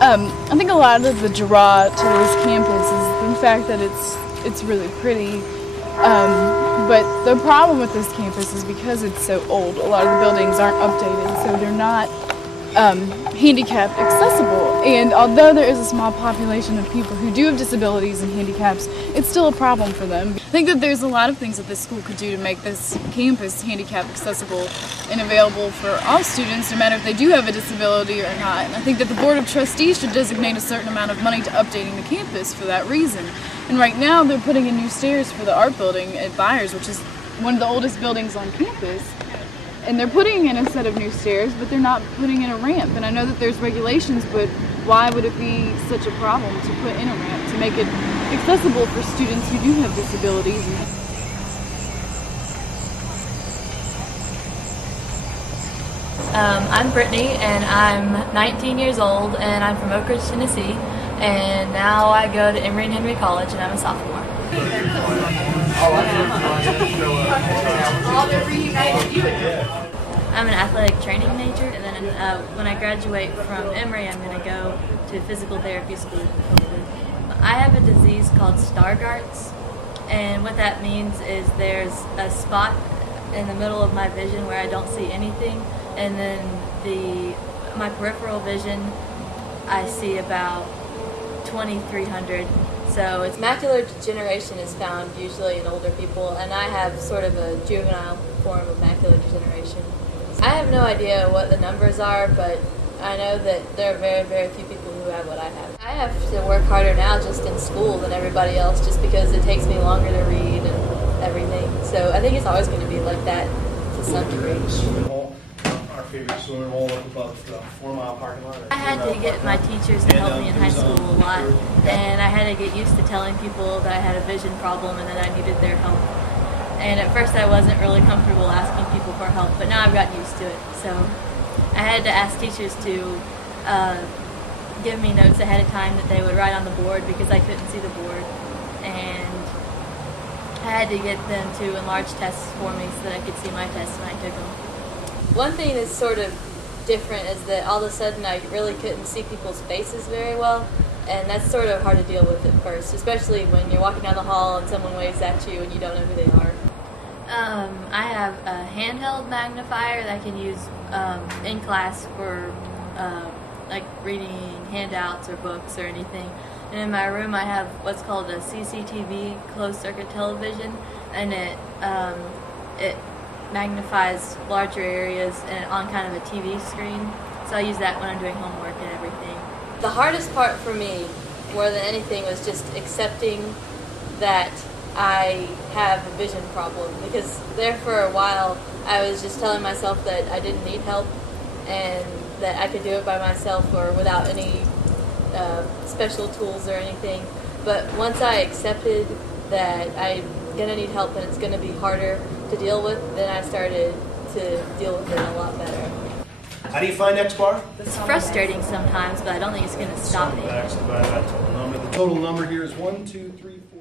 I think a lot of the draw to this campus is the fact that it's really pretty. But the problem with this campus is because it's so old, a lot of the buildings aren't updated, so they're not handicap accessible. And although there is a small population of people who do have disabilities and handicaps, it's still a problem for them. I think that there's a lot of things that this school could do to make this campus handicap accessible and available for all students, no matter if they do have a disability or not. And I think that the Board of Trustees should designate a certain amount of money to updating the campus for that reason. And right now they're putting in new stairs for the art building at Byers, which is one of the oldest buildings on campus. And they're putting in a set of new stairs, but they're not putting in a ramp. And I know that there's regulations, but why would it be such a problem to put in a ramp, to make it accessible for students who do have disabilities? I'm Brittany, and I'm 19 years old, and I'm from Oak Ridge, Tennessee. And now I go to Emory and Henry College, and I'm a sophomore. I'm an athletic training major, and then when I graduate from Emory, I'm going to go to physical therapy school. I have a disease called Stargardt's, and what that means is there's a spot in the middle of my vision where I don't see anything, and then my peripheral vision, I see about 2,300. So it's macular degeneration is found usually in older people, and I have sort of a juvenile form of macular degeneration. I have no idea what the numbers are, but I know that there are very, very few people who have what I have. I have to work harder now just in school than everybody else, just because it takes me longer to read and everything. So I think it's always going to be like that to some degree. Our favorite swimming hole up above the 4 Mile parking lot. I had to get my teachers to help me in high school a lot, and I had to get used to telling people that I had a vision problem and that I needed their help. And at first I wasn't really comfortable asking people for help, but now I've gotten used to it. So I had to ask teachers to give me notes ahead of time that they would write on the board because I couldn't see the board. And I had to get them to enlarge tests for me so that I could see my tests when I took them. One thing that's sort of different is that all of a sudden I really couldn't see people's faces very well, and that's sort of hard to deal with at first, especially when you're walking down the hall and someone waves at you and you don't know who they are. I have a handheld magnifier that I can use in class for like reading handouts or books or anything. And in my room I have what's called a CCTV, closed circuit television, and it magnifies larger areas and on kind of a TV screen. So I use that when I'm doing homework and everything. The hardest part for me, more than anything, was just accepting that I have a vision problem, because there for a while I was just telling myself that I didn't need help and that I could do it by myself or without any special tools or anything. But once I accepted that I'm going to need help and it's going to be harder to deal with, then I started to deal with it a lot better. How do you find X-Bar? It's frustrating sometimes, but I don't think it's going to stop me. The total number here is 1, 2, 3, 4.